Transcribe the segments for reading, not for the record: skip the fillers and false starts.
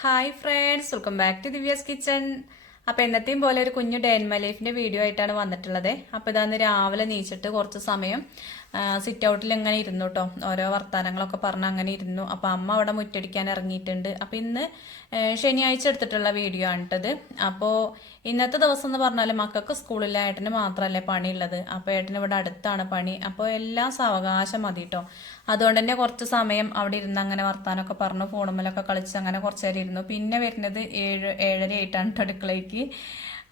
Hi friends, welcome back to Divya's kitchen. അപ്പോൾ എന്നത്തെയും പോലെ ഒരു കുഞ്ഞു ഡേ ഇൻ മൈ ലൈഫിൻ്റെ വീഡിയോ ആയിട്ടാണ് വന്നിട്ടുള്ളത്. അപ്പോൾ ഇതാന്ന് രാവിലെ നീച്ചിട്ട് കുറച്ച് സമയം സിറ്റ് ഔട്ടിൽ ഇങ്ങനെ ഇരുന്നു കേട്ടോ. ഓരോ വർത്തമാനങ്ങളൊക്കെ പറഞ്ഞ് അങ്ങനെ ഇരുന്നു. അപ്പോൾ അമ്മ അവിടെ മുറ്റടിക്കാൻ ഇറങ്ങിയിട്ടുണ്ട്. അപ്പോൾ ഇന്ന് ശനിയാഴ്ച എടുത്തിട്ടുള്ള വീഡിയോ ആണ് കേട്ടത്. അപ്പോൾ ഇന്നത്തെ ദിവസം എന്ന് പറഞ്ഞാൽ മക്കൾക്ക് സ്കൂളിൽ ഏട്ടന് മാത്രമല്ലേ പണിയുള്ളത്. അപ്പോൾ ഏട്ടന് ഇവിടെ അടുത്താണ് പണി. അപ്പോൾ എല്ലാം സാവകാശം മതി കേട്ടോ. അതുകൊണ്ട് തന്നെ കുറച്ച് സമയം അവിടെ ഇരുന്ന് അങ്ങനെ വർത്താനമൊക്കെ പറഞ്ഞു ഫോണുമ്മലൊക്കെ കളിച്ച് അങ്ങനെ കുറച്ച് നേരം ഇരുന്നു. പിന്നെ വരുന്നത് 7-7:30 ആയിട്ടാണ് അടുക്കളയ്ക്ക്.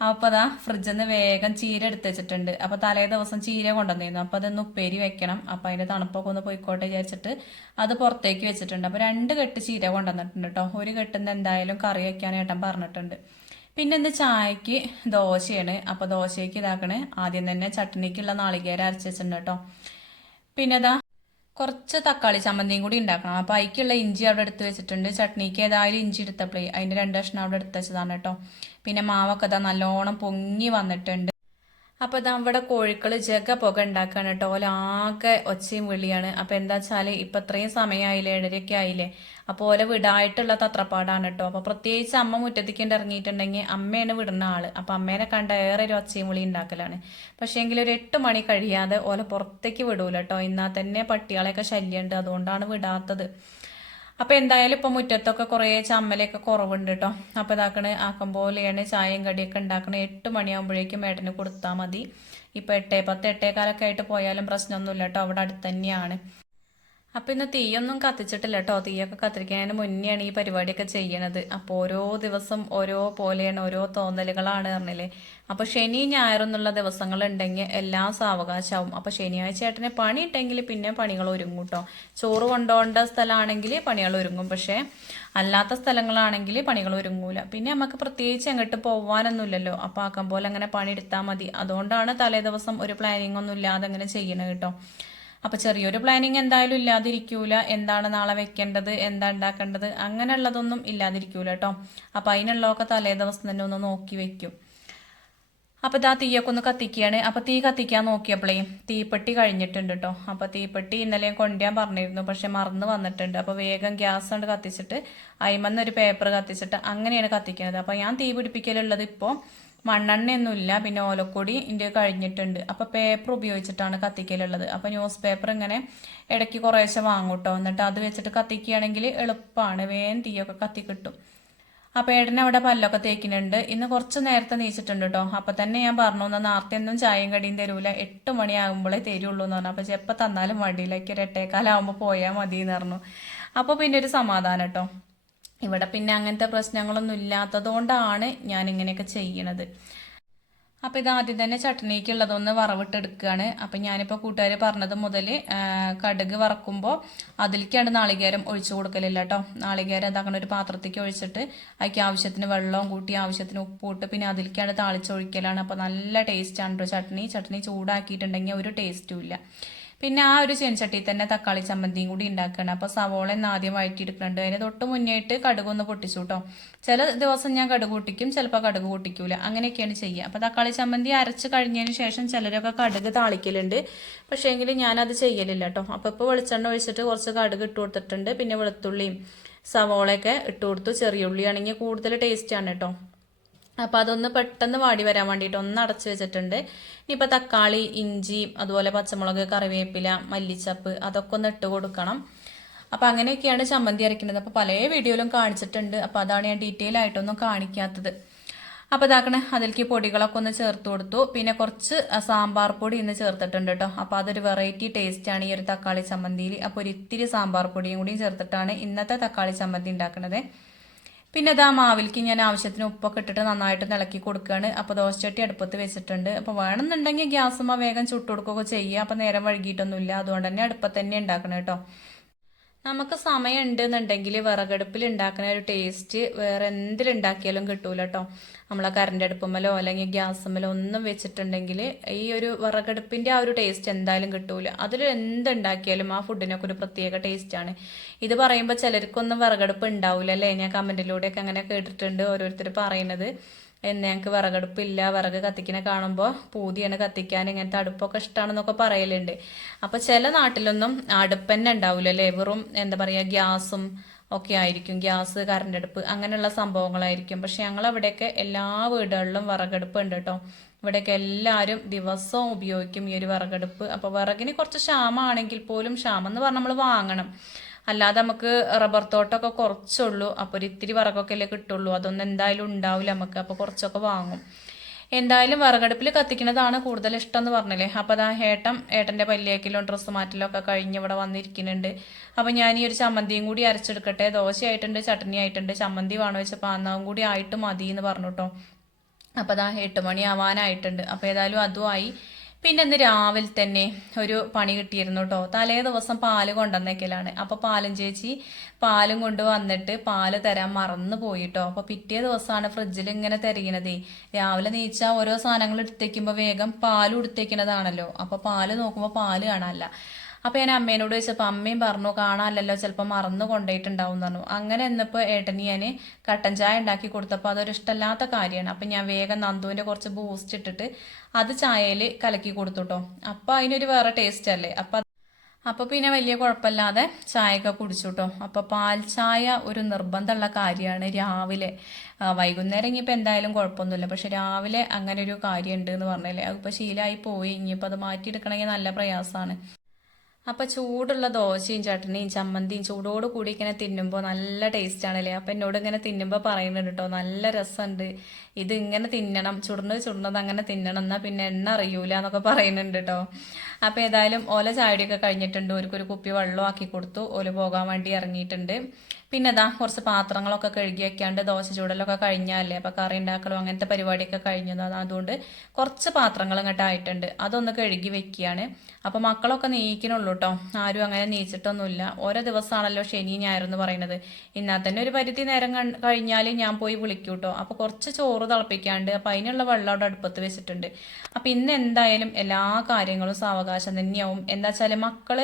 അപ്പോൾ അതാ ഫ്രിഡ്ജിൽ നിന്ന് വേഗം ചീര എടുത്ത് വെച്ചിട്ടുണ്ട്. അപ്പോൾ തലേ ദിവസം ചീര കൊണ്ടുവന്നിരുന്നു. അപ്പോൾ അതൊന്ന് ഉപ്പേരി വെക്കണം. അപ്പോൾ അതിൻ്റെ തണുപ്പൊക്കെ ഒന്ന് പോയിക്കോട്ടെ വിചാരിച്ചിട്ട് അത് പുറത്തേക്ക് വെച്ചിട്ടുണ്ട്. അപ്പോൾ 2 കെട്ട് ചീര കൊണ്ടുവന്നിട്ടുണ്ട് കേട്ടോ. ഒരു കെട്ടുന്ന എന്തായാലും കറി വെക്കാൻ ഏട്ടൻ പറഞ്ഞിട്ടുണ്ട്. പിന്നെ ഇന്ന് ചായക്ക് ദോശയാണ്. അപ്പോൾ ദോശയ്ക്ക് ഇതാക്കണേ ആദ്യം തന്നെ ചട്നിക്കുള്ള നാളികേരം അരച്ച് വെച്ചിട്ടുണ്ട് കേട്ടോ. പിന്നെ ഇതാ കുറച്ച് തക്കാളി ചമ്മന്തിയും കൂടി ഉണ്ടാക്കണം. അപ്പോൾ അതിക്കുള്ള ഇഞ്ചി അവിടെ എടുത്ത് വെച്ചിട്ടുണ്ട്. ചട്നിക്ക് ഏതായാലും ഇഞ്ചി എടുത്തപ്പോഴേ അതിൻ്റെ 2 കഷ്ണം അവിടെ എടുത്ത് വെച്ചതാണ് കേട്ടോ. പിന്നെ മാവൊക്കെ ഇതാ നല്ലോണം പൊങ്ങി വന്നിട്ടുണ്ട്. അപ്പോൾ ഇതാ ഇവിടെ കോഴിക്കൾ ജഗ പുക ഉണ്ടാക്കുകയാണ് കേട്ടോ. ഓലാകെ ഒച്ചയും വിളിയാണ്. അപ്പോൾ എന്താ വെച്ചാൽ ഇപ്പം ഇത്രയും സമയമായില്ലേ, 7:30 ആയില്ലേ. അപ്പോൾ ഓല വിടായിട്ടുള്ള തത്രപ്പാടാണ് കേട്ടോ. അപ്പോൾ പ്രത്യേകിച്ച് അമ്മ മുറ്റത്തേക്ക് ഇറങ്ങിയിട്ടുണ്ടെങ്കിൽ അമ്മയാണ് വിടുന്ന ആള്. അപ്പോൾ അമ്മേനെ കണ്ട ഏറെ ഒരു ഒച്ചയും വിളി ഉണ്ടാക്കലാണ്. പക്ഷേ എങ്കിൽ ഒരു 8 മണി കഴിയാതെ ഓല പുറത്തേക്ക് വിടൂല കേട്ടോ. എന്നാൽ തന്നെ പട്ടികളെയൊക്കെ ശല്യമുണ്ട്, അതുകൊണ്ടാണ് വിടാത്തത്. അപ്പോൾ എന്തായാലും ഇപ്പം മുറ്റത്തൊക്കെ കുറേ ചമ്മലൊക്കെ കുറവുണ്ട് കേട്ടോ. അപ്പോൾ ഇതാക്കണ ആക്കം പോലെയാണ് ചായയും കടിയൊക്കെ ഉണ്ടാക്കണേ. 8 മണിയാകുമ്പോഴേക്കും ഏട്ടന് കൊടുത്താൽ മതി. ഇപ്പോൾ 8:10 8:15 ആയിട്ട് പോയാലും പ്രശ്നമൊന്നുമില്ല കേട്ടോ. അവിടെ അടുത്ത് തന്നെയാണ്. അപ്പം ഇന്ന് തീയൊന്നും കത്തിച്ചിട്ടില്ല കേട്ടോ. തീയൊക്കെ കത്തിരിക്കുന്നതിന് മുന്നെയാണ് ഈ പരിപാടിയൊക്കെ ചെയ്യണത്. അപ്പോൾ ഓരോ ദിവസം ഓരോ പോലെയാണ്, ഓരോ തോന്നലുകളാണ് പറഞ്ഞില്ലേ. അപ്പോൾ ശനി ഞായറെന്നുള്ള ദിവസങ്ങളുണ്ടെങ്കിൽ എല്ലാം സാവകാശമാവും. അപ്പോൾ ശനിയാഴ്ച ഏട്ടനെ പണി ഉണ്ടെങ്കിൽ പിന്നെ പണികൾ ഒരുങ്ങും കേട്ടോ. ചോറ് കൊണ്ടുപോകേണ്ട സ്ഥലമാണെങ്കിൽ പണികൾ ഒരുങ്ങും. പക്ഷേ അല്ലാത്ത സ്ഥലങ്ങളാണെങ്കിൽ പണികൾ ഒരുങ്ങൂല. പിന്നെ നമുക്ക് പ്രത്യേകിച്ച് എങ്ങോട്ട് പോകാനൊന്നുമില്ലല്ലോ. അപ്പോൾ ആക്കം പോലെ അങ്ങനെ പണി എടുത്താൽ മതി. അതുകൊണ്ടാണ് തലേ ദിവസം ഒരു പ്ലാനിങ് ഒന്നും ഇല്ലാതെ അങ്ങനെ ചെയ്യണത് കേട്ടോ. അപ്പോൾ ചെറിയൊരു പ്ലാനിങ് എന്തായാലും ഇല്ലാതിരിക്കൂല. എന്താണ് നാളെ വെക്കേണ്ടത്, എന്താ ഉണ്ടാക്കേണ്ടത്, അങ്ങനെയുള്ളതൊന്നും ഇല്ലാതിരിക്കൂല കേട്ടോ. അപ്പോൾ അതിനുള്ളതൊക്കെ തലേ ദിവസം തന്നെ ഒന്ന് നോക്കി വെക്കും. അപ്പോൾ ഇതാ തീയൊക്കെ ഒന്ന് കത്തിക്കുകയാണ്. അപ്പോൾ തീ കത്തിക്കാൻ നോക്കിയപ്പോഴേ തീപ്പെട്ടി കഴിഞ്ഞിട്ടുണ്ട് കേട്ടോ. അപ്പോൾ തീപ്പെട്ടി ഇന്നലെ കൊണ്ടുവരാൻ പറഞ്ഞിരുന്നു, പക്ഷെ മറന്ന് വന്നിട്ടുണ്ട്. അപ്പോൾ വേഗം ഗ്യാസ് കൊണ്ട് കത്തിച്ചിട്ട് അതിന്മേൽ ഒരു പേപ്പർ കത്തിച്ചിട്ട് അങ്ങനെയാണ് കത്തിക്കുന്നത്. അപ്പോൾ ഞാൻ തീ പിടിപ്പിക്കലുള്ളത് ഇപ്പോൾ മണ്ണെണ്ണയൊന്നുമില്ല, പിന്നെ ഓലക്കൊടി ഇതിൻ്റെ കഴിഞ്ഞിട്ടുണ്ട്. അപ്പോൾ പേപ്പർ ഉപയോഗിച്ചിട്ടാണ് കത്തിക്കലുള്ളത്. അപ്പോൾ ന്യൂസ് പേപ്പർ ഇങ്ങനെ ഇടയ്ക്ക് കുറേശ്ശെ വാങ്ങും കേട്ടോ. എന്നിട്ട് അത് വെച്ചിട്ട് കത്തിക്കുകയാണെങ്കിൽ എളുപ്പമാണ്, വേഗം തീയൊക്കെ കത്തി കിട്ടും. അപ്പോൾ ഏട്ടനെ അവിടെ പല്ലൊക്കെ തേക്കുന്നുണ്ട്. ഇന്ന് കുറച്ച് നേരത്തെ നീച്ചിട്ടുണ്ട് കേട്ടോ. അപ്പോൾ തന്നെ ഞാൻ പറഞ്ഞു, നേരത്തെ ഒന്നും ചായയും കടിയും തരൂല, 8 മണിയാകുമ്പോഴേ തരുള്ളൂ എന്ന് പറഞ്ഞു. അപ്പോൾ എപ്പോൾ തന്നാലും വണ്ടിയിലേക്ക് ഒരു 8:15 പോയാൽ മതി എന്ന് പറഞ്ഞു. അപ്പോൾ പിന്നെ ഒരു സമാധാനം കേട്ടോ. ഇവിടെ പിന്നെ അങ്ങനത്തെ പ്രശ്നങ്ങളൊന്നും ഇല്ലാത്തത് കൊണ്ടാണ് ഞാൻ ഇങ്ങനെയൊക്കെ ചെയ്യണത്. അപ്പോൾ ഇത് ആദ്യം തന്നെ ചട്നിക്കുള്ളതൊന്ന് വറവിട്ടെടുക്കുകയാണ്. അപ്പം ഞാനിപ്പോൾ കൂട്ടുകാർ പറഞ്ഞത് മുതൽ കടുക് വറക്കുമ്പോൾ അതിലേക്കാണ് നാളികേരം ഒഴിച്ചു കൊടുക്കലില്ല കേട്ടോ. നാളികേരം എന്താക്കണം ഒരു പാത്രത്തേക്ക് ഒഴിച്ചിട്ട് അതിലേക്ക് ആവശ്യത്തിന് വെള്ളവും കൂട്ടി ആവശ്യത്തിന് ഉപ്പ് ഇട്ട് പിന്നെ അതിലേക്കാണ് താളിച്ചൊഴിക്കലാണ്. അപ്പോൾ നല്ല ടേസ്റ്റാണ് കേട്ടോ ചട്നി ചൂടാക്കിയിട്ടുണ്ടെങ്കിൽ ഒരു ടേസ്റ്റും ഇല്ല. പിന്നെ ആ ഒരു ചെൻചട്ടിയിൽ തന്നെ തക്കാളി ചമ്മന്തിയും കൂടി ഉണ്ടാക്കുകയാണ്. അപ്പോൾ സവോള ആദ്യം വഴറ്റിയെടുക്കുന്നുണ്ട്. അതിന് തൊട്ട് മുന്നേയായിട്ട് കടുകൊന്ന് പൊട്ടിച്ചു കേട്ടോ. ചില ദിവസം ഞാൻ കടുക് പൊട്ടിക്കും, ചിലപ്പോൾ കടുക് പൊട്ടിക്കൂല, അങ്ങനെയൊക്കെയാണ് ചെയ്യുക. അപ്പോൾ തക്കാളി ചമ്മന്തി അരച്ച് കഴിഞ്ഞതിന് ശേഷം ചിലരൊക്കെ കടുക് താളിക്കലുണ്ട്, പക്ഷേ എങ്കിൽ ഞാനത് ചെയ്യലില്ല കേട്ടോ. അപ്പോൾ ഇപ്പോൾ വെളിച്ചെണ്ണ ഒഴിച്ചിട്ട് കുറച്ച് കടുക് ഇട്ട് കൊടുത്തിട്ടുണ്ട്. പിന്നെ വെളുത്തുള്ളിയും സവോളയൊക്കെ ഇട്ട് കൊടുത്തു. ചെറിയ ഉള്ളിയാണെങ്കിൽ കൂടുതൽ ടേസ്റ്റാണ് കേട്ടോ. അപ്പോൾ അതൊന്ന് പെട്ടെന്ന് വാടി വരാൻ വേണ്ടിയിട്ട് ഒന്ന് അടച്ച് വെച്ചിട്ടുണ്ട്. ഇനിയിപ്പോൾ തക്കാളി, ഇഞ്ചി, അതുപോലെ പച്ചമുളക്, കറിവേപ്പില, മല്ലിച്ചപ്പ് അതൊക്കെ ഒന്ന് ഇട്ട് കൊടുക്കണം. അപ്പോൾ അങ്ങനെയൊക്കെയാണ് ചമ്മന്തി അരയ്ക്കുന്നത്. അപ്പോൾ പല വീഡിയോയിലും കാണിച്ചിട്ടുണ്ട്. അപ്പോൾ അതാണ് ഞാൻ ഡീറ്റെയിൽ ആയിട്ടൊന്നും കാണിക്കാത്തത്. അപ്പോൾ ഇതാക്കണേ അതിലേക്ക് പൊടികളൊക്കെ ഒന്ന് ചേർത്ത് കൊടുത്തു. പിന്നെ കുറച്ച് സാമ്പാർ പൊടി ഇന്ന് ചേർത്തിട്ടുണ്ട് കേട്ടോ. അപ്പോൾ അതൊരു വെറൈറ്റി ടേസ്റ്റാണ് ഈ ഒരു തക്കാളി ചമ്മന്തിയിൽ. അപ്പോൾ ഒരു ഇത്തിരി സാമ്പാർ പൊടിയും കൂടി ചേർത്തിട്ടാണ് ഇന്നത്തെ തക്കാളി ചമ്മന്തി ഉണ്ടാക്കുന്നത്. പിന്നെ ഇതാ മാവിലേക്ക് ഞാൻ ആവശ്യത്തിന് ഉപ്പൊക്കെ ഇട്ടിട്ട് നന്നായിട്ട് ഇളക്കി കൊടുക്കുകയാണ്. അപ്പോൾ ദോശച്ചട്ടി അടുപ്പത്ത് വെച്ചിട്ടുണ്ട്. അപ്പോൾ വേണമെന്നുണ്ടെങ്കിൽ ഗ്യാസുമ്മ വേഗം ചുട്ട് കൊടുക്കുകയൊക്കെ ചെയ്യുക. അപ്പോൾ നേരം വൈകിട്ടൊന്നുമില്ല, അതുകൊണ്ട് തന്നെ അടുപ്പത്ത് തന്നെ ഉണ്ടാക്കണം കേട്ടോ. നമുക്ക് സമയം ഉണ്ടെന്നുണ്ടെങ്കിൽ വിറകടുപ്പിൽ ഉണ്ടാക്കുന്ന ഒരു ടേസ്റ്റ് വേറെ എന്തിലുണ്ടാക്കിയാലും കിട്ടൂല കേട്ടോ. നമ്മളെ കറണ്ട് അടുപ്പുമ്മലോ അല്ലെങ്കിൽ ഗ്യാസുമ്മലോ ഒന്നും വെച്ചിട്ടുണ്ടെങ്കിൽ ഈ ഒരു വിറകടുപ്പിൻ്റെ ആ ഒരു ടേസ്റ്റ് എന്തായാലും കിട്ടൂല. അതിൽ എന്തുണ്ടാക്കിയാലും ആ ഫുഡിനൊക്കെ ഒരു പ്രത്യേക ടേസ്റ്റാണ്. ഇത് പറയുമ്പോൾ ചിലർക്കൊന്നും വിറകടുപ്പ് ഉണ്ടാവില്ല അല്ലേ. ഞാൻ കമൻറ്റിലൂടെയൊക്കെ അങ്ങനെ കേട്ടിട്ടുണ്ട് ഓരോരുത്തർ പറയുന്നത്. ഞങ്ങൾക്ക് വിറകടുപ്പില്ല, വിറക് കത്തിക്കണ കാണുമ്പോൾ പൂതിയാണ് കത്തിക്കാൻ, ഇങ്ങനത്തെ അടുപ്പൊക്കെ ഇഷ്ടമാണെന്നൊക്കെ പറയലുണ്ട്. അപ്പോൾ ചില നാട്ടിലൊന്നും അടുപ്പ് തന്നെ ഉണ്ടാവില്ല അല്ലേ. വെറും എന്താ പറയുക ഗ്യാസും ഒക്കെ ആയിരിക്കും, ഗ്യാസ്, കറണ്ട് അടുപ്പ് അങ്ങനെയുള്ള സംഭവങ്ങളായിരിക്കും. പക്ഷെ ഞങ്ങളവിടെയൊക്കെ എല്ലാ വീടുകളിലും വിറകടുപ്പ് ഉണ്ട് കേട്ടോ. ഇവിടെയൊക്കെ എല്ലാവരും ദിവസവും ഉപയോഗിക്കും ഈ ഒരു വിറകടുപ്പ്. അപ്പോൾ വിറകിന് കുറച്ച് ക്ഷാമമാണെങ്കിൽ പോലും, ക്ഷാമം എന്ന് പറഞ്ഞാൽ നമ്മൾ വാങ്ങണം, അല്ലാതെ നമുക്ക് റബ്ബർ തോട്ടമൊക്കെ കുറച്ചുള്ളൂ. അപ്പോൾ ഒരു ഇത്തിരി വിറകൊക്കെ അല്ലേ കിട്ടുള്ളൂ, അതൊന്നും എന്തായാലും ഉണ്ടാവില്ല നമുക്ക്. അപ്പോൾ കുറച്ചൊക്കെ വാങ്ങും. എന്തായാലും വിറകടുപ്പിൽ കത്തിക്കുന്നതാണ് കൂടുതൽ ഇഷ്ടം എന്ന് പറഞ്ഞില്ലേ. അപ്പോൾ അതാ ഏട്ടൻ്റെ പല്ലിയേക്കലും ഡ്രസ്സ് മാറ്റലും ഒക്കെ കഴിഞ്ഞ് ഇവിടെ വന്നിരിക്കുന്നുണ്ട്. അപ്പോൾ ഞാൻ ഈ ഒരു ചമ്മന്തിയും കൂടി അരച്ചെടുക്കട്ടെ. ദോശയായിട്ടുണ്ട്, ചട്നി ആയിട്ടുണ്ട്, ചമ്മന്തി വേണോ വെച്ചപ്പോൾ അന്നാവും കൂടി ആയിട്ട് മതി എന്ന് പറഞ്ഞു കേട്ടോ. അപ്പോൾ അതാ 8 മണി ആവാനായിട്ടുണ്ട്. അപ്പോൾ ഏതായാലും അതുമായി. പിന്നെ ഇന്ന് രാവിലെ തന്നെ ഒരു പണി കിട്ടിയിരുന്നു കേട്ടോ. തലേ ദിവസം പാല് കൊണ്ടുവന്നേക്കലാണ്. അപ്പോൾ പാലും ചേച്ചി പാലും കൊണ്ട് വന്നിട്ട് പാല് തരാൻ മറന്നു പോയിട്ടോ. അപ്പോൾ പിറ്റേ ദിവസമാണ് ഫ്രിഡ്ജിൽ ഇങ്ങനെ തിരയണതേ. രാവിലെ നീച്ചാൽ ഓരോ സാധനങ്ങൾ എടുത്തേക്കുമ്പോൾ വേഗം പാലും എടുത്തേക്കുന്നതാണല്ലോ. അപ്പോൾ പാല് നോക്കുമ്പോൾ പാല് കാണാനല്ല. അപ്പോൾ ഞാൻ അമ്മേനോട് ചോദിച്ചപ്പോൾ അമ്മയും പറഞ്ഞു കാണാനല്ലോ, ചിലപ്പോൾ മറന്നു കൊണ്ടുപോയിട്ടുണ്ടാവും എന്ന് പറഞ്ഞു. അങ്ങനെ ഇന്നിപ്പോൾ ഏട്ടന് ഞാൻ കട്ടൻ ചായ ഉണ്ടാക്കി കൊടുത്തപ്പോൾ അതൊരു ഇഷ്ടമല്ലാത്ത കാര്യമാണ്. അപ്പം ഞാൻ വേഗം നന്ദുവിൻ്റെ കുറച്ച് ബൂസ്റ്റ് ഇട്ടിട്ട് അത് ചായയിൽ കലക്കി കൊടുത്തു കേട്ടോ. അപ്പം അതിനൊരു വേറെ ടേസ്റ്റ് അല്ലേ. അപ്പോൾ പിന്നെ വലിയ കുഴപ്പമില്ലാതെ ചായയൊക്കെ കുടിച്ചു കേട്ടോ. അപ്പോൾ പാൽ ചായ ഒരു നിർബന്ധമുള്ള കാര്യമാണ് രാവിലെ. വൈകുന്നേരം ഇനിയിപ്പോൾ എന്തായാലും കുഴപ്പമൊന്നുമില്ല, പക്ഷെ രാവിലെ അങ്ങനെ ഒരു കാര്യം ഉണ്ട് എന്ന് പറഞ്ഞല്ലേ. അതിപ്പോൾ ശീലമായി പോയി. ഇനിയിപ്പോൾ അത് മാറ്റിയെടുക്കണമെങ്കിൽ നല്ല പ്രയാസമാണ്. അപ്പോൾ ചൂടുള്ള ദോശയും ചട്നിയും ചമ്മന്തിയും ചൂടോട് കൂടി ഇങ്ങനെ തിന്നുമ്പോൾ നല്ല ടേസ്റ്റ് ആണല്ലേ. അപ്പം എന്നോട് ഇങ്ങനെ തിന്നുമ്പോൾ പറയുന്നുണ്ട് കേട്ടോ, നല്ല രസമുണ്ട്, ഇത് ഇങ്ങനെ തിന്നണം, ചുടുന്നത് അങ്ങനെ തിന്നണം, എന്നാൽ പിന്നെ എണ്ണ അറിയൂല എന്നൊക്കെ പറയുന്നുണ്ട് കേട്ടോ. അപ്പോൾ ഏതായാലും ഓല ചായടിയൊക്കെ കഴിഞ്ഞിട്ടുണ്ട്. ഒരു കുപ്പി വെള്ളം ആക്കി കൊടുത്തു. ഓല പോകാൻ വേണ്ടി ഇറങ്ങിയിട്ടുണ്ട്. പിന്നെ അതാ കുറച്ച് പാത്രങ്ങളൊക്കെ കഴുകി വെക്കാണ്ട്, ദോശ ചൂടലൊക്കെ കഴിഞ്ഞാലേ, അപ്പോൾ കറി ഉണ്ടാക്കലോ അങ്ങനത്തെ പരിപാടിയൊക്കെ കഴിഞ്ഞതാണ്. അതുകൊണ്ട് കുറച്ച് പാത്രങ്ങൾ ഇങ്ങോട്ട് ആയിട്ടുണ്ട്, അതൊന്ന് കഴുകി വെക്കുകയാണ്. അപ്പോൾ മക്കളൊക്കെ നീക്കണുള്ളൂ കേട്ടോ, ആരും അങ്ങനെ നീച്ചിട്ടൊന്നുമില്ല. ഓരോ ദിവസമാണല്ലോ ശനി ഞായറെന്ന് പറയുന്നത്. എന്നാൽ തന്നെ ഒരു പരിധി നേരം കഴിഞ്ഞാൽ ഞാൻ പോയി വിളിക്കൂ കേട്ടോ. അപ്പോൾ കുറച്ച് ചോറ് തിളപ്പിക്കാണ്ട്, അപ്പോൾ അതിനുള്ള വെള്ളം അവിടെ അടുപ്പത്ത് വെച്ചിട്ടുണ്ട്. അപ്പോൾ ഇന്ന് എന്തായാലും എല്ലാ കാര്യങ്ങളും സാവകാശം തന്നെയാവും. എന്താ വെച്ചാൽ മക്കൾ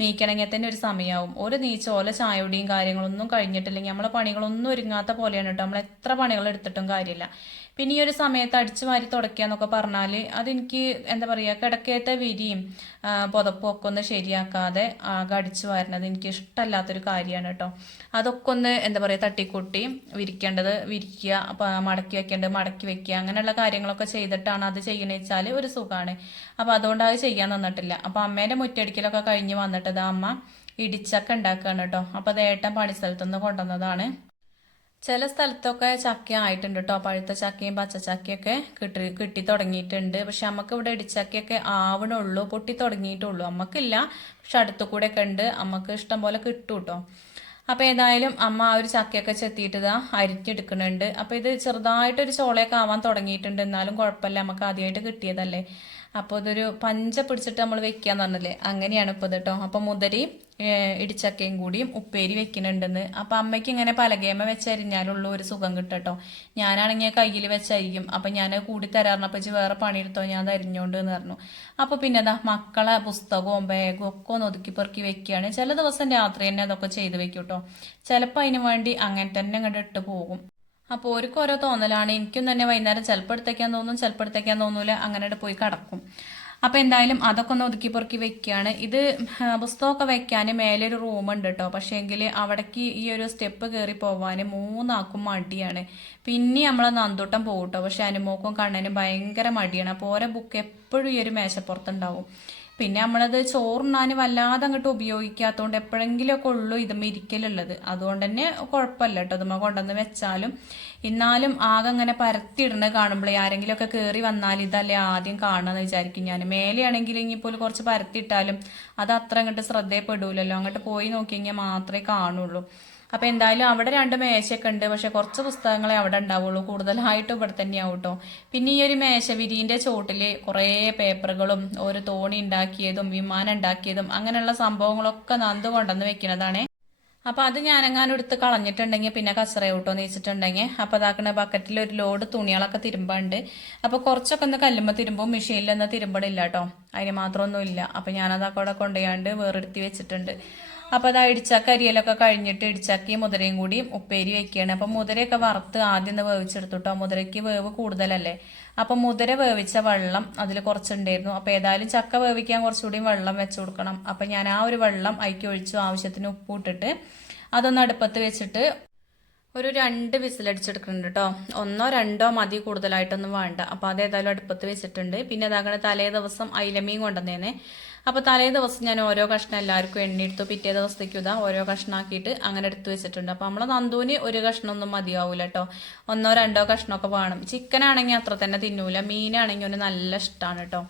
നീക്കണമെങ്കിൽ തന്നെ ഒരു സമയമാവും. ഒരു നീച്ച് ഓല ചായയുടെയും കാര്യങ്ങളൊന്നും കഴിഞ്ഞിട്ടില്ലെങ്കിൽ നമ്മളെ പണികളൊന്നും ഒരുങ്ങാത്ത പോലെയാണ് കേട്ടോ. നമ്മൾ എത്ര പണികൾ എടുത്തിട്ടും കാര്യമില്ല. പിന്നെ ഈ ഒരു സമയത്ത് അടിച്ചു വാരി തുടയ്ക്കുക എന്നൊക്കെ പറഞ്ഞാൽ അതെനിക്ക് എന്താ പറയുക, കിടക്കത്തെ വിരിയും പുതപ്പും ഒക്കെ ഒന്ന് ശരിയാക്കാതെ ആകെ അടിച്ചു വാരുന്നത് എനിക്ക് ഇഷ്ടമല്ലാത്തൊരു കാര്യമാണ് കേട്ടോ. അതൊക്കെ ഒന്ന് എന്താ പറയുക തട്ടിക്കൂട്ടി വിരിക്കേണ്ടത് വിരിക്കുക, മടക്കി വെക്കേണ്ടത് മടക്കി വെക്കുക, അങ്ങനെയുള്ള കാര്യങ്ങളൊക്കെ ചെയ്തിട്ടാണ് അത് ചെയ്യണമെന്ന് വെച്ചാൽ ഒരു സുഖമാണ്. അപ്പോൾ അതുകൊണ്ട് അത് ചെയ്യാൻ തന്നിട്ടില്ല. അപ്പോൾ അമ്മേൻ്റെ മുറ്റടിക്കലൊക്കെ കഴിഞ്ഞ് വന്നിട്ട് അമ്മ ഇടിച്ചക്ക ഉണ്ടാക്കുകയാണ് കേട്ടോ. അപ്പോൾ അത് ഏട്ടൻ പണിസ്ഥലത്തുനിന്ന് കൊണ്ടുവന്നതാണ്. ചില സ്ഥലത്തൊക്കെ ചക്ക ആയിട്ടുണ്ട് കേട്ടോ, പഴുത്ത ചക്കയും പച്ചച്ചക്കയൊക്കെ കിട്ടി തുടങ്ങിയിട്ടുണ്ട്. പക്ഷെ നമുക്ക് ഇവിടെ ഇടിച്ചക്കയൊക്കെ ആവണുള്ളൂ, പൊട്ടി തുടങ്ങിയിട്ടുള്ളൂ. നമുക്കില്ല, പക്ഷെ അടുത്തു കൂടെ ഒക്കെ ഉണ്ട്, നമുക്ക് ഇഷ്ടം പോലെ കിട്ടും കേട്ടോ. അപ്പോൾ ഏതായാലും അമ്മ ആ ഒരു ചക്കയൊക്കെ ചെത്തിയിട്ട് ഇതാ അരിഞ്ഞെടുക്കുന്നുണ്ട്. അപ്പോൾ ഇത് ചെറുതായിട്ടൊരു ചോളയൊക്കെ ആവാൻ തുടങ്ങിയിട്ടുണ്ട്, എന്നാലും കുഴപ്പമില്ല, നമുക്ക് ആദ്യമായിട്ട് കിട്ടിയതല്ലേ. അപ്പോൾ ഇതൊരു പഞ്ച പിടിച്ചിട്ട് നമ്മൾ വെക്കാന്ന് പറഞ്ഞില്ലേ, അങ്ങനെയാണ് ഇപ്പോൾ ഇത് കേട്ടോ. അപ്പോൾ മുതിരി ഇടിച്ചക്കയും കൂടിയും ഉപ്പേരി വെക്കുന്നുണ്ടെന്ന്. അപ്പോൾ അമ്മയ്ക്ക് ഇങ്ങനെ പലകേമ വെച്ചരിഞ്ഞാലുള്ള ഒരു സുഖം കിട്ടട്ടോ. ഞാനാണെങ്കിൽ കയ്യിൽ വെച്ചരിക്കും. അപ്പം ഞാൻ കൂടി തരാറിനപ്പോൾ വേറെ പണിയെടുത്തോ, ഞാൻ അത് അരിഞ്ഞോണ്ട് എന്ന് പറഞ്ഞു. അപ്പോൾ പിന്നെ അതാ മക്കളെ പുസ്തകവും ബാഗും ഒക്കെ ഒന്ന് ഒതുക്കി പെറുക്കി വെക്കുകയാണ്. ചില ദിവസം രാത്രി തന്നെ അതൊക്കെ ചെയ്ത് വെക്കും കേട്ടോ. ചിലപ്പോൾ അതിന് വേണ്ടി അങ്ങനെ തന്നെ അങ്ങോട്ട് ഇട്ട് പോകും. അപ്പോൾ ഓർക്കും ഓരോ തോന്നലാണ്. എനിക്കും തന്നെ വൈകുന്നേരം ചിലപ്പോൾ എടുത്തേക്കാൻ തോന്നും, ചിലപ്പോൾ എടുത്തേക്കാൻ തോന്നൂല, അങ്ങനെ പോയി കിടക്കും. അപ്പോൾ എന്തായാലും അതൊക്കെ ഒന്ന് ഒതുക്കി പൊറുക്കി വെക്കുകയാണ്. ഇത് പുസ്തകമൊക്കെ വെക്കാൻ മേലെ ഒരു റൂമുണ്ട് കേട്ടോ. പക്ഷേ എങ്കിൽ അവിടേക്ക് ഈ ഒരു സ്റ്റെപ്പ് കയറി പോവാൻ 3 ആൾക്കും മടിയാണ്. പിന്നെ നമ്മളെ നന്തൂട്ടം പോകും കേട്ടോ. പക്ഷെ അനുമോക്കും കണ്ണനും ഭയങ്കര മടിയാണ്. അപ്പോൾ ഓരോ ബുക്ക് എപ്പോഴും ഈ ഒരു മേശപ്പുറത്തുണ്ടാവും. പിന്നെ നമ്മളത് ചോറുണ്ണാൻ വല്ലാതെ അങ്ങോട്ട് ഉപയോഗിക്കാത്തതുകൊണ്ട് എപ്പോഴെങ്കിലുമൊക്കെ ഉള്ളൂ ഇതുമ്മ ഇരിക്കലുള്ളത്. അതുകൊണ്ട് തന്നെ കുഴപ്പമില്ല കേട്ടോ, ഇതുമ്മ കൊണ്ടുവന്ന് വെച്ചാലും. എന്നാലും ആകെ അങ്ങനെ പരത്തിയിടുന്നത് കാണുമ്പോഴേ ആരെങ്കിലുമൊക്കെ കയറി വന്നാൽ ഇതല്ലേ ആദ്യം കാണുമെന്ന് വിചാരിക്കും ഞാൻ. മേലെയാണെങ്കിൽ ഇനിയിപ്പോൾ കുറച്ച് പരത്തിയിട്ടാലും അത് അത്ര അങ്ങോട്ട് ശ്രദ്ധയപ്പെടൂലല്ലോ. അങ്ങോട്ട് പോയി നോക്കിയെങ്കിൽ മാത്രമേ കാണുള്ളൂ. അപ്പോൾ എന്തായാലും അവിടെ 2 മേശയൊക്കെ ഉണ്ട്. പക്ഷെ കുറച്ച് പുസ്തകങ്ങളെ അവിടെ ഉണ്ടാവുള്ളൂ, കൂടുതലായിട്ടും ഇവിടെ തന്നെയാവും കേട്ടോ. പിന്നെ ഈ ഒരു മേശവിരിൻ്റെ ചോട്ടിൽ കുറേ പേപ്പറുകളും ഒരു തോണി ഉണ്ടാക്കിയതും വിമാനം ഉണ്ടാക്കിയതും അങ്ങനെയുള്ള സംഭവങ്ങളൊക്കെ നന്ദു കൊണ്ടുവന്ന് വെക്കുന്നതാണേ. അപ്പോൾ അത് ഞാനെങ്ങാനും എടുത്ത് കളഞ്ഞിട്ടുണ്ടെങ്കിൽ പിന്നെ കച്ചറയോട്ടോ നീച്ചിട്ടുണ്ടെങ്കിൽ. അപ്പോൾ അതാക്കണ ബക്കറ്റിൽ ഒരു ലോഡ് തുണികളൊക്കെ തിരുമ്പാണ്ട്. അപ്പോൾ കുറച്ചൊക്കെ ഒന്ന് കല്ലുമ്പോൾ തിരുമ്പും, മെഷീനിലൊന്നും തിരുമ്പടില്ല കേട്ടോ, അതിന് മാത്രമൊന്നും ഇല്ല. അപ്പോൾ ഞാനതൊക്കെ അവിടെ കൊണ്ടുപോയാണ്ട് വേറെടുത്തി വെച്ചിട്ടുണ്ട്. അപ്പോൾ അത് ഇടിച്ചക്ക അരിയലൊക്കെ കഴിഞ്ഞിട്ട് ഇടിച്ചക്കയും മുതിരയും കൂടി ഉപ്പേരി വെക്കുകയാണ്. അപ്പം മുതിരയൊക്കെ വറുത്ത് ആദ്യം ഒന്ന് വേവിച്ചെടുത്തുട്ടോ. മുതിരയ്ക്ക് വേവ് കൂടുതലല്ലേ. അപ്പം മുതിര വേവിച്ച വെള്ളം അതിൽ കുറച്ചുണ്ടായിരുന്നു. അപ്പോൾ ഏതായാലും ചക്ക വേവിക്കാൻ കുറച്ചുകൂടി വെള്ളം വെച്ച് കൊടുക്കണം. അപ്പം ഞാൻ ആ ഒരു വെള്ളം അതിക്ക് ഒഴിച്ചു ആവശ്യത്തിന് ഉപ്പ് ഇട്ടിട്ട് അതൊന്ന് അടുപ്പത്ത് വെച്ചിട്ട് ഒരു 2 വിസിലടിച്ചെടുക്കുന്നുണ്ട് കേട്ടോ. 1-2 മതി, കൂടുതലായിട്ടൊന്നും വേണ്ട. അപ്പോൾ അത് ഏതായാലും അടുപ്പത്ത് വെച്ചിട്ടുണ്ട്. പിന്നെ അതാകണ തലേ ദിവസം അയിലമീൻ കൊണ്ടുവന്നേനെ. അപ്പോൾ തലേ ദിവസം ഞാൻ ഓരോ കഷ്ണം എല്ലാവർക്കും എണ്ണിയെടുത്തു. പിറ്റേ ദിവസത്തേക്കും ഇതാ ഓരോ കഷ്ണമാക്കിയിട്ട് അങ്ങനെ എടുത്ത് വെച്ചിട്ടുണ്ട്. അപ്പോൾ നമ്മളെ നന്ദൂന് ഒരു കഷ്ണമൊന്നും മതിയാവൂല കേട്ടോ, 1-2 കഷ്ണമൊക്കെ വേണം. ചിക്കൻ ആണെങ്കിൽ അത്ര തന്നെ തിന്നൂല, മീനാണെങ്കിൽ ഒന്ന് നല്ല ഇഷ്ടമാണ് കേട്ടോ.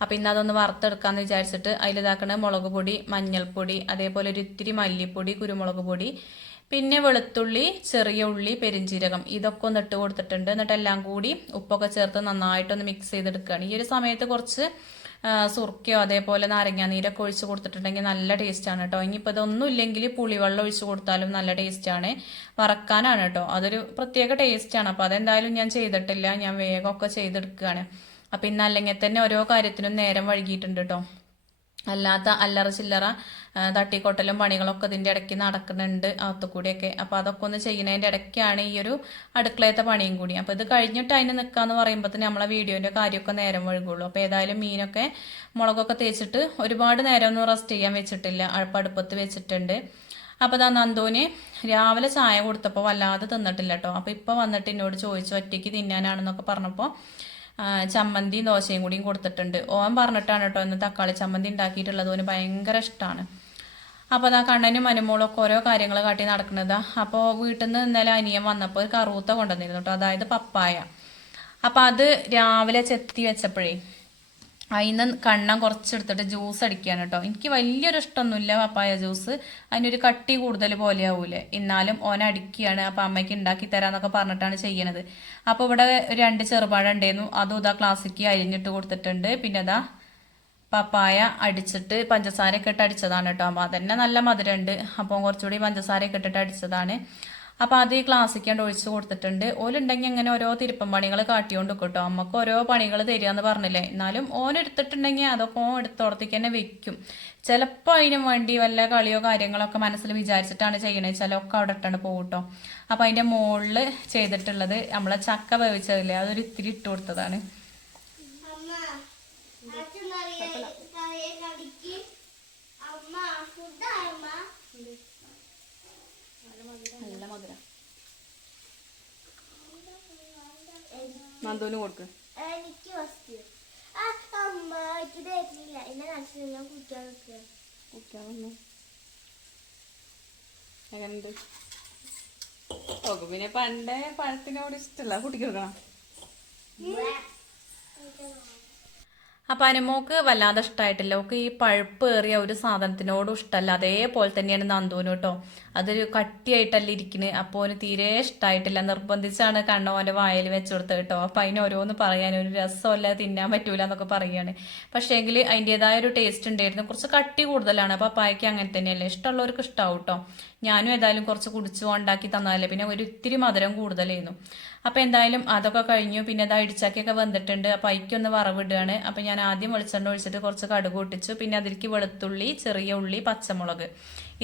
അപ്പോൾ ഇന്ന് അതൊന്ന് വറുത്തെടുക്കാമെന്ന് വിചാരിച്ചിട്ട് അതിലിതാക്കണ മുളക് പൊടി, മഞ്ഞൾപ്പൊടി, അതേപോലെ ഒരു ഇത്തിരി മല്ലിപ്പൊടി, കുരുമുളക് പൊടി, പിന്നെ വെളുത്തുള്ളി, ചെറിയ ഉള്ളി, പെരിഞ്ചീരകം, ഇതൊക്കെ ഒന്ന് ഇട്ട് കൊടുത്തിട്ടുണ്ട്. എന്നിട്ട് എല്ലാം കൂടി ഉപ്പൊക്കെ ചേർത്ത് നന്നായിട്ടൊന്ന് മിക്സ് ചെയ്തെടുക്കുകയാണ്. ഈ ഒരു സമയത്ത് കുറച്ച് സുർക്കയോ അതേപോലെ നാരങ്ങാനീരൊക്കെ ഒഴിച്ച് കൊടുത്തിട്ടുണ്ടെങ്കിൽ നല്ല ടേസ്റ്റാണ് കേട്ടോ. ഇനിയിപ്പോൾ ഇതൊന്നും ഇല്ലെങ്കിൽ പുളിവെള്ളം ഒഴിച്ച് കൊടുത്താലും നല്ല ടേസ്റ്റാണ്. വറക്കാനാണ് കേട്ടോ, അതൊരു പ്രത്യേക ടേസ്റ്റാണ്. അപ്പോൾ അതെന്തായാലും ഞാൻ ചെയ്തിട്ടില്ല, ഞാൻ വേഗമൊക്കെ ചെയ്തെടുക്കുകയാണ്. അപ്പം ഇന്ന് അല്ലെങ്കിൽ തന്നെ ഓരോ കാര്യത്തിനും നേരം വൈകിയിട്ടുണ്ട് കേട്ടോ. അല്ലാത്ത അല്ലറ ചില്ലറ തട്ടിക്കൊട്ടലും പണികളൊക്കെ ഇതിൻ്റെ ഇടയ്ക്ക് നടക്കുന്നുണ്ട് അകത്തുകൂടിയൊക്കെ. അപ്പോൾ അതൊക്കെ ഒന്ന് ചെയ്യുന്നതിൻ്റെ ഇടയ്ക്കാണ് ഈ ഒരു അടുക്കളയത്തെ പണിയും കൂടി. അപ്പോൾ ഇത് കഴിഞ്ഞിട്ട് അതിന് നിൽക്കാന്ന് പറയുമ്പോൾ തന്നെ നമ്മളെ വീഡിയോൻ്റെ കാര്യമൊക്കെ നേരം വഴുകുള്ളൂ. അപ്പോൾ ഏതായാലും മീനൊക്കെ മുളകൊക്കെ തേച്ചിട്ട് ഒരുപാട് നേരം ഒന്നും റെസ്റ്റ് ചെയ്യാൻ വെച്ചിട്ടില്ല, അടുപ്പത്ത് വെച്ചിട്ടുണ്ട്. അപ്പോൾ ഇതാ നന്ദൂന് രാവിലെ ചായ കൊടുത്തപ്പോൾ വല്ലാതെ തിന്നിട്ടില്ല കേട്ടോ. അപ്പോൾ ഇപ്പോൾ വന്നിട്ട് എന്നോട് ചോദിച്ചു ഒറ്റയ്ക്ക് തിന്നാനാണെന്നൊക്കെ പറഞ്ഞപ്പോൾ ചമ്മന്തിയും ദോശയും കൂടിയും കൊടുത്തിട്ടുണ്ട്. ഓൻ പറഞ്ഞിട്ടാണ് കേട്ടോ ഇന്ന് തക്കാളി ചമ്മന്തി ഉണ്ടാക്കിയിട്ടുള്ളത്, ഓന് ഭയങ്കര ഇഷ്ടമാണ്. അപ്പോൾ അതാ കണ്ണനും മനുമോളൊക്കെ ഓരോ കാര്യങ്ങൾ കാട്ടി നടക്കുന്നതാ. അപ്പോൾ വീട്ടിൽ നിന്ന് ഇന്നലെ അനിയൻ വന്നപ്പോൾ കറൂത്ത കൊണ്ടുവന്നിരുന്നു കേട്ടോ, അതായത് പപ്പായ. അപ്പോൾ അത് രാവിലെ ചെത്തി വെച്ചപ്പോഴേ അതിന് കണ്ണം കുറച്ചെടുത്തിട്ട് ജ്യൂസ് അടിക്കുകയാണ് കേട്ടോ. എനിക്ക് വലിയൊരു ഇഷ്ടമൊന്നുമില്ല പപ്പായ ജ്യൂസ്, അതിനൊരു കട്ടി കൂടുതൽ പോലെ ആവൂലേ. എന്നാലും ഓൻ അടിക്കുകയാണ്. അപ്പം അമ്മയ്ക്ക് ഉണ്ടാക്കി തരാമെന്നൊക്കെ പറഞ്ഞിട്ടാണ് ചെയ്യണത്. അപ്പോൾ ഇവിടെ 2 ചെറുപഴം ഉണ്ടായിരുന്നു, അതും ഇതാ ക്ലാസ്സിക്ക് അരിഞ്ഞിട്ട് കൊടുത്തിട്ടുണ്ട്. പിന്നെ അതാ പപ്പായ അടിച്ചിട്ട് പഞ്ചസാരയൊക്കെ ഇട്ട് അടിച്ചതാണ് കേട്ടോ. അപ്പോൾ അതന്നെ നല്ല മധുരമുണ്ട്, അപ്പോൾ കുറച്ചുകൂടി പഞ്ചസാരയൊക്കെ ഇട്ടിട്ട് അടിച്ചതാണ്. അപ്പോൾ അത് ഈ ക്ലാസ്സിക്കാണ്ട് ഒഴിച്ച് കൊടുത്തിട്ടുണ്ട്. ഓലുണ്ടെങ്കിൽ അങ്ങനെ ഓരോ തിരുപ്പം പണികൾ കാട്ടിക്കൊണ്ട് കേട്ടോ. അമ്മക്ക് ഓരോ പണികൾ തരികയെന്ന് പറഞ്ഞില്ലേ, എന്നാലും ഓനെടുത്തിട്ടുണ്ടെങ്കിൽ അതൊക്കെ ഓൻ എടുത്തോടത്തേക്ക് തന്നെ വെക്കും. ചിലപ്പോൾ അതിന് വേണ്ടി വല്ല കളിയോ കാര്യങ്ങളൊക്കെ മനസ്സിൽ വിചാരിച്ചിട്ടാണ് ചെയ്യണത്, ചിലതൊക്കെ അവിടെ ഇട്ടാണ് പോകട്ടോ. അപ്പോൾ അതിൻ്റെ മുകളിൽ ചെയ്തിട്ടുള്ളത് നമ്മളെ ചക്ക വേവിച്ചതില്ലേ, അതൊരു ഇത്തിരി ഇട്ട് കൊടുത്തതാണ്. നല്ല മധുരം നന്ദൂന് കൊടുക്ക്. എങ്ങനെയുണ്ട് ഓക്കെ? പിന്നെ പണ്ടേ പഴത്തിനോട് ഇഷ്ടമല്ല, കുട്ടിക്ക് കൊടുക്കണം. അപ്പം അനുമോക്ക് വല്ലാതെ ഇഷ്ടമായിട്ടില്ല, ഓക്ക് ഈ പഴുപ്പ് ഏറിയ ഒരു സാധനത്തിനോടും ഇഷ്ടമല്ല. അതേപോലെ തന്നെയാണ് നന്ദൂന് കേട്ടോ, അതൊരു കട്ടിയായിട്ടല്ല ഇരിക്കുന്നത്. അപ്പോൾ ഓന് തീരെ ഇഷ്ടമായിട്ടില്ല, നിർബന്ധിച്ചാണ് കണ്ണോൻ്റെ വായിൽ വെച്ച് കൊടുത്തത് കേട്ടോ. അപ്പം അതിന് ഓരോന്ന് പറയാൻ ഒരു രസമല്ല, തിന്നാൻ പറ്റൂല എന്നൊക്കെ പറയുകയാണ്. പക്ഷേങ്കിൽ അതിൻ്റെതായ ഒരു ടേസ്റ്റ് ഉണ്ടായിരുന്നു, കുറച്ച് കട്ടി കൂടുതലാണ്. അപ്പോൾ പപ്പായക്ക് അങ്ങനെ തന്നെയല്ലേ, ഇഷ്ടമുള്ളവർക്ക് ഇഷ്ടമാവും കേട്ടോ. ഞാനും ഏതായാലും കുറച്ച് കുടിച്ചു ഉണ്ടാക്കി തന്നാലേ, പിന്നെ ഒരു ഇത്തിരി മധുരം കൂടുതലായിരുന്നു. അപ്പം എന്തായാലും അതൊക്കെ കഴിഞ്ഞു. പിന്നെ അത് ഇടിച്ചാക്കിയൊക്കെ വന്നിട്ടുണ്ട്. അപ്പം അതിക്കൊന്ന് വറവിടുകയാണ്. അപ്പം ഞാൻ ആദ്യം വെളിച്ചെണ്ണ ഒഴിച്ചിട്ട് കുറച്ച് കടുക് പൊട്ടിച്ചു. പിന്നെ അതിലേക്ക് വെളുത്തുള്ളി, ചെറിയ ഉള്ളി, പച്ചമുളക്,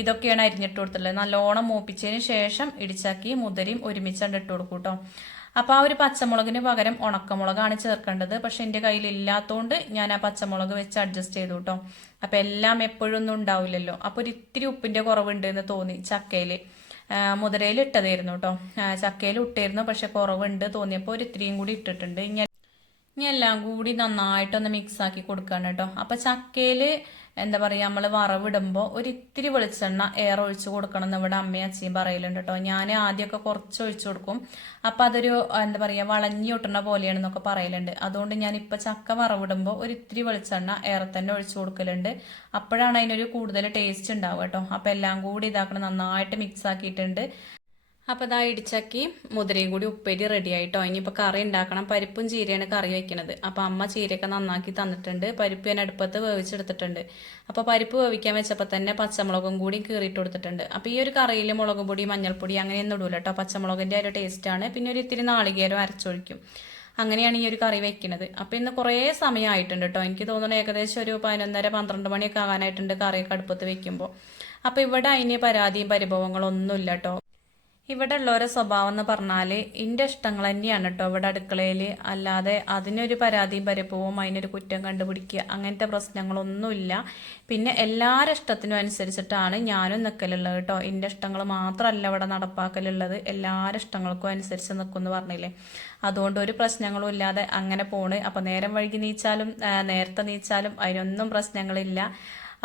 ഇതൊക്കെയാണ് അരിഞ്ഞിട്ട് കൊടുത്തിട്ടുള്ളത്. നല്ലോണം മൂപ്പിച്ചതിന് ശേഷം ഇടിച്ചാക്കി മുതിരയും ഒരുമിച്ചാണ്ട് ഇട്ട് കൊടുക്കും കേട്ടോ. അപ്പോൾ ആ ഒരു പച്ചമുളകിന് പകരം ഉണക്കമുളകാണ് ചേർക്കേണ്ടത്. പക്ഷെ എൻ്റെ കയ്യിൽ ഇല്ലാത്തതുകൊണ്ട് ഞാൻ ആ പച്ചമുളക് വെച്ച് അഡ്ജസ്റ്റ് ചെയ്തു കേട്ടോ. അപ്പം എല്ലാം എപ്പോഴും ഒന്നും ഉണ്ടാവില്ലല്ലോ. അപ്പോൾ ഒരു ഇത്തിരി ഉപ്പിൻ്റെ കുറവുണ്ട് എന്ന് തോന്നി. ചക്കയിൽ മുതിരയിൽ ഇട്ടതായിരുന്നു കേട്ടോ, ചക്കയിൽ ഇട്ടായിരുന്നു, പക്ഷെ കുറവുണ്ട് തോന്നിയപ്പോൾ ഒരു ഇത്തിരിയും കൂടി ഇട്ടിട്ടുണ്ട്. ഇനി എല്ലാം കൂടി നന്നായിട്ടൊന്ന് മിക്സാക്കി കൊടുക്കുകയാണ് കേട്ടോ. അപ്പം ചക്കയിൽ എന്താ പറയുക, നമ്മൾ വറവിടുമ്പോൾ ഒരു ഇത്തിരി വെളിച്ചെണ്ണ ഏറെ ഒഴിച്ച് കൊടുക്കണം എന്ന് ഇവിടെ അമ്മയും അച്ഛയും പറയലുണ്ട് കേട്ടോ. ഞാൻ ആദ്യമൊക്കെ കുറച്ച് ഒഴിച്ചു കൊടുക്കും, അപ്പം അതൊരു എന്താ പറയുക വളഞ്ഞി ഒട്ടുന്ന പോലെയാണെന്നൊക്കെ പറയലുണ്ട്. അതുകൊണ്ട് ഞാനിപ്പോൾ ചക്ക വറവിടുമ്പോൾ ഒരു ഇത്തിരി വെളിച്ചെണ്ണ ഏറെ തന്നെ ഒഴിച്ചു കൊടുക്കലുണ്ട്. അപ്പോഴാണ് അതിനൊരു കൂടുതൽ ടേസ്റ്റ് ഉണ്ടാവുക കേട്ടോ. അപ്പം എല്ലാം കൂടി ഇതാക്കണം, നന്നായിട്ട് മിക്സ് ആക്കിയിട്ടുണ്ട്. അപ്പോൾ ഇതാ ഇടിച്ചക്കി മുതിരയും കൂടി ഉപ്പേരി റെഡി ആയിട്ടോ. ഇനിയിപ്പോൾ കറി ഉണ്ടാക്കണം. പരിപ്പും ചീരയാണ് കറി വയ്ക്കുന്നത്. അപ്പോൾ അമ്മ ചീരയൊക്കെ നന്നാക്കി തന്നിട്ടുണ്ട്. പരിപ്പ് ഞാൻ അടുപ്പത്ത് വേവിച്ചെടുത്തിട്ടുണ്ട്. അപ്പോൾ പരിപ്പ് വേവിക്കാൻ വെച്ചപ്പോൾ തന്നെ പച്ചമുളകും കൂടി കീറിയിട്ട് കൊടുത്തിട്ടുണ്ട്. അപ്പോൾ ഈ ഒരു കറിയിൽ മുളക് പൊടി, മഞ്ഞൾപ്പൊടി അങ്ങനെയൊന്നും ഇടൂല കേട്ടോ. പച്ചമുളകിൻ്റെ ഒരു ടേസ്റ്റാണ്. പിന്നെ ഒരു ഇത്തിരി നാളികേരം അരച്ചൊഴിക്കും. അങ്ങനെയാണ് ഈ ഒരു കറി വെക്കുന്നത്. അപ്പോൾ ഇന്ന് കുറേ സമയമായിട്ടുണ്ട് കേട്ടോ. എനിക്ക് തോന്നുന്നു ഏകദേശം ഒരു 11-12 മണിയൊക്കെ ആകാനായിട്ടുണ്ട് കറിയൊക്കെ അടുപ്പത്ത് വെക്കുമ്പോൾ. അപ്പോൾ ഇവിടെ അതിന് പരാതിയും പരിഭവങ്ങളൊന്നുമില്ല കേട്ടോ. ഇവിടെ ഉള്ളവരെ സ്വഭാവം എന്ന് പറഞ്ഞാൽ എൻ്റെ ഇഷ്ടങ്ങൾ തന്നെയാണ് കേട്ടോ ഇവിടെ അടുക്കളയിൽ. അല്ലാതെ അതിനൊരു പരാതിയും പരിഭവവും അതിനൊരു കുറ്റം കണ്ടുപിടിക്കുക അങ്ങനത്തെ പ്രശ്നങ്ങളൊന്നുമില്ല. പിന്നെ എല്ലാവരുടെ ഇഷ്ടത്തിനും അനുസരിച്ചിട്ടാണ് ഞാനും നിൽക്കലുള്ളത് കേട്ടോ. എൻ്റെ ഇഷ്ടങ്ങൾ മാത്രമല്ല ഇവിടെ നടപ്പാക്കലുള്ളത്, എല്ലാവരുടെ ഇഷ്ടങ്ങൾക്കും അനുസരിച്ച് നിൽക്കുമെന്ന് പറഞ്ഞില്ലേ. അതുകൊണ്ട് ഒരു പ്രശ്നങ്ങളും ഇല്ലാതെ അങ്ങനെ പോണ്. അപ്പം നേരം വൈകി നീച്ചാലും നേരത്തെ നീച്ചാലും അതിനൊന്നും പ്രശ്നങ്ങളില്ല.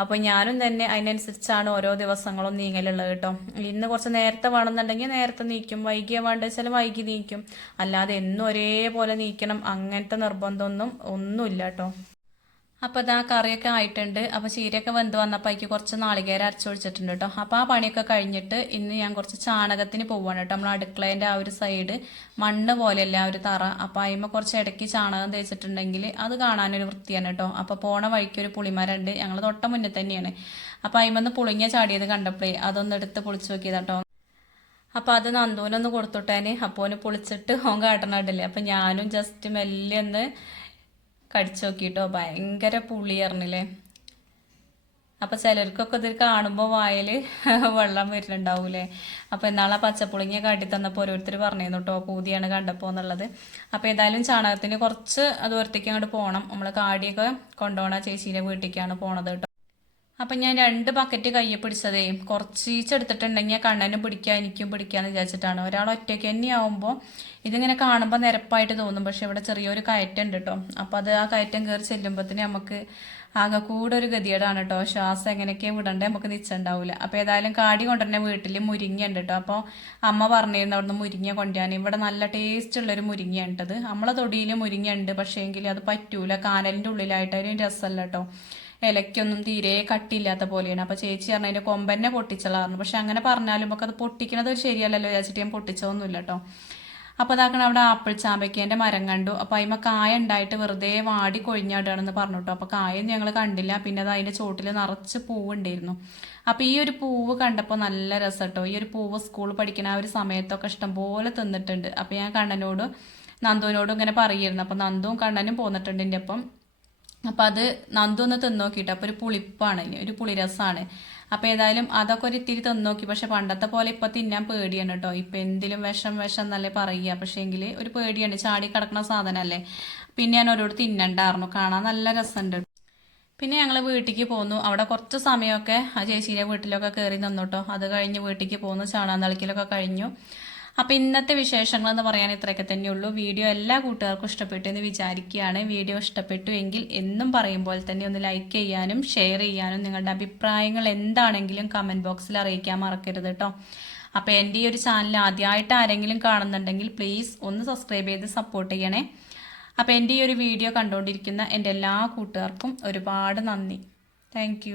അപ്പോൾ ഞാനും തന്നെ അതിനനുസരിച്ചാണ് ഓരോ ദിവസങ്ങളും നീങ്ങലുള്ളത് കേട്ടോ. ഇന്ന് കുറച്ച് നേരത്തെ വേണമെന്നുണ്ടെങ്കിൽ നേരത്തെ നീക്കും, വൈകിയ വേണ്ട വെച്ചാൽ വൈകി നീക്കും. അല്ലാതെ എന്നും ഒരേപോലെ നീക്കണം അങ്ങനത്തെ നിർബന്ധമൊന്നും ഒന്നുമില്ല കേട്ടോ. അപ്പോൾ ഇതാ കറിയൊക്കെ ആയിട്ടുണ്ട്. അപ്പോൾ ചീരയൊക്കെ വെന്ത് വന്നപ്പോൾ അതിക്ക് കുറച്ച് നാളികേരം അരച്ചൊഴിച്ചിട്ടുണ്ട് കേട്ടോ. അപ്പോൾ ആ പണിയൊക്കെ കഴിഞ്ഞിട്ട് ഇന്ന് ഞാൻ കുറച്ച് ചാണകത്തിന് പോവാണ് കേട്ടോ. നമ്മൾ അടുക്കളേൻ്റെ ആ ഒരു സൈഡ് മണ്ണ് പോലെയല്ല ആ ഒരു തറ. അപ്പോൾ അതിന്മേൽ കുറച്ച് ഇടയ്ക്ക് ചാണകം തേച്ചിട്ടുണ്ടെങ്കിൽ അത് കാണാനൊരു വൃത്തിയാണ് കേട്ടോ. അപ്പോൾ പോണ വഴിക്ക് ഒരു പുളിമരം ഉണ്ട്, ഞങ്ങൾ തൊട്ട മുന്നിൽ തന്നെയാണ്. അപ്പോൾ അതിന്മേന്ന് പുളിങ്ങ ചാടിയത് കണ്ടപ്പോഴേ അതൊന്ന് എടുത്ത് പൊളിച്ച് നോക്കിയതാട്ടോ. അപ്പോൾ അത് നന്ദൂനൊന്ന് കൊടുത്തുട്ടാന്. അപ്പോൾ ഓന് പൊളിച്ചിട്ട് ഓൻ കാട്ടണമില്ലേ. അപ്പോൾ ഞാനും ജസ്റ്റ് മെല്ലെ ഒന്ന് കടിച്ചു നോക്കിട്ടോ, ഭയങ്കര പുളി അറിഞ്ഞില്ലേ. അപ്പം ചിലർക്കൊക്കെ ഇത് കാണുമ്പോൾ വായിൽ വെള്ളം വരുന്നുണ്ടാവൂലേ. അപ്പോൾ എന്നാളെ പച്ചപ്പുളിങ്ങ കാട്ടി തന്നപ്പോൾ ഓരോരുത്തർ പറഞ്ഞിരുന്നു കേട്ടോ പൂതിയാണ് കണ്ടപ്പോൾ എന്നുള്ളത്. അപ്പോൾ ഏതായാലും ചാണകത്തിന് കുറച്ച് ദൂരത്തേക്ക് അങ്ങോട്ട് പോകണം. നമ്മൾ കാടിയൊക്കെ കൊണ്ടുപോകണ ചേച്ചീൻ്റെ വീട്ടിലേക്കാണ് പോണത് കേട്ടോ. അപ്പം ഞാൻ 2 ബക്കറ്റ് കയ്യെ പിടിച്ചതേ കുറച്ചീച്ചെടുത്തിട്ടുണ്ടെങ്കിൽ കണ്ണനും പിടിക്കുക എനിക്കും പിടിക്കാന്ന് വിചാരിച്ചിട്ടാണ്. ഒരാൾ ഒറ്റയ്ക്ക് തന്നെയാവുമ്പോൾ ഇതിങ്ങനെ കാണുമ്പോൾ നിരപ്പായിട്ട് തോന്നും, പക്ഷെ ഇവിടെ ചെറിയൊരു കയറ്റുണ്ട് കേട്ടോ. അപ്പോൾ അത് ആ കയറ്റം കയറി ചെല്ലുമ്പോഴത്തേന് നമുക്ക് ആകെ കൂടെ ഒരു ഗതികേടാണ് കേട്ടോ. ശ്വാസം എങ്ങനെയൊക്കെ വിടണ്ടേ നമുക്ക് നിശ്ചയുണ്ടാവില്ല. അപ്പോൾ ഏതായാലും കാടി കൊണ്ടുവരുന്ന വീട്ടിൽ മുരിങ്ങ ഉണ്ട് കേട്ടോ. അപ്പോൾ അമ്മ പറഞ്ഞിരുന്നു അവിടുന്ന് മുരിങ്ങ കൊണ്ടുവരാൻ. ഇവിടെ നല്ല ടേസ്റ്റ് ഉള്ളൊരു മുരിങ്ങ ഉണ്ടത്. നമ്മളെ തൊടിയിൽ മുരിങ്ങ ഉണ്ട്, പക്ഷേ എങ്കിൽ അത് പറ്റൂല, കാനലിൻ്റെ ഉള്ളിലായിട്ട് അതിന് രസമല്ല കേട്ടോ. ഇലയ്ക്കൊന്നും തീരെ കട്ടിയില്ലാത്ത പോലെയാണ്. അപ്പോൾ ചേച്ചി പറഞ്ഞ അതിൻ്റെ കൊമ്പന്നെ പൊട്ടിച്ചളായിരുന്നു. പക്ഷെ അങ്ങനെ പറഞ്ഞാലും നമുക്ക് അത് പൊട്ടിക്കണത് ശരിയല്ലല്ലോ വിചാരിച്ചിട്ട് ഞാൻ പൊട്ടിച്ചതൊന്നുമില്ല കേട്ടോ. അപ്പോൾ അതാക്കണം അവിടെ ആപ്പിൾ ചാമ്പയ്ക്കേൻ്റെ മരം കണ്ടു. അപ്പോൾ അതിന്മേൽ കായ ഉണ്ടായിട്ട് വെറുതെ വാടി കൊഴിഞ്ഞാടുകയാണെന്ന് പറഞ്ഞു കേട്ടോ. അപ്പോൾ കായൊന്നും ഞങ്ങൾ കണ്ടില്ല. പിന്നെ അത് അതിൻ്റെ ചോട്ടിൽ നിറച്ച് പൂവുണ്ടായിരുന്നു. അപ്പോൾ ഈ ഒരു പൂവ് കണ്ടപ്പോൾ നല്ല രസം കേട്ടോ. ഈ ഒരു പൂവ് സ്കൂളിൽ പഠിക്കുന്ന ആ ഒരു സമയത്തൊക്കെ ഇഷ്ടംപോലെ തിന്നിട്ടുണ്ട്. അപ്പോൾ ഞാൻ കണ്ണനോടും നന്ദുവിനോടും ഇങ്ങനെ പറയുമായിരുന്നു. അപ്പോൾ നന്ദുവും കണ്ണനും പോന്നിട്ടുണ്ട് എൻ്റെ അപ്പം. അപ്പം അത് നന്ദു ഒന്ന് തിന്നോക്കിയിട്ട് അപ്പോൾ ഒരു പുളിപ്പാണ്, ഒരു പുളിരസമാണ്. അപ്പോൾ ഏതായാലും അതൊക്കെ ഒരു ഇത്തിരി തിന്നോക്കി. പക്ഷെ പണ്ടത്തെ പോലെ ഇപ്പം തിന്നാൻ പേടിയാണ് കേട്ടോ. ഇപ്പം എന്തിലും വിഷം എന്നല്ലേ പറയുക. പക്ഷേ എങ്കിൽ ഒരു പേടിയാണ്, ചാടി കിടക്കുന്ന സാധനമല്ലേ. പിന്നെ ഞാൻ ഓരോട് തിന്നണ്ടായിരുന്നു, കാണാൻ നല്ല രസമുണ്ട്. പിന്നെ ഞങ്ങൾ വീട്ടിലേക്ക് പോന്നു. അവിടെ കുറച്ച് സമയമൊക്കെ ആ ചേച്ചീൻ്റെ വീട്ടിലൊക്കെ കയറി നിന്നു കേട്ടോ. അത് കഴിഞ്ഞ് വീട്ടിലേക്ക് പോന്നു, ചാണാൻ തളിക്കലൊക്കെ കഴിഞ്ഞു. അപ്പോൾ ഇന്നത്തെ വിശേഷങ്ങൾ എന്ന് പറയാൻ ഇത്രയൊക്കെ തന്നെയുള്ളൂ. വീഡിയോ എല്ലാ കൂട്ടുകാർക്കും ഇഷ്ടപ്പെട്ടു എന്ന് വിചാരിക്കുകയാണ്. വീഡിയോ ഇഷ്ടപ്പെട്ടു എങ്കിൽ എന്നും പറയുമ്പോൾ തന്നെ ഒന്ന് ലൈക്ക് ചെയ്യാനും ഷെയർ ചെയ്യാനും നിങ്ങളുടെ അഭിപ്രായങ്ങൾ എന്താണെങ്കിലും കമൻറ്റ് ബോക്സിൽ അറിയിക്കാൻ മറക്കരുത് കേട്ടോ. അപ്പോൾ എൻ്റെ ഈ ഒരു ചാനൽ ആദ്യമായിട്ട് ആരെങ്കിലും കാണുന്നുണ്ടെങ്കിൽ പ്ലീസ് ഒന്ന് സബ്സ്ക്രൈബ് ചെയ്ത് സപ്പോർട്ട് ചെയ്യണേ. അപ്പോൾ എൻ്റെ ഈ ഒരു വീഡിയോ കണ്ടുകൊണ്ടിരിക്കുന്ന എൻ്റെ എല്ലാ കൂട്ടുകാർക്കും ഒരുപാട് നന്ദി. താങ്ക്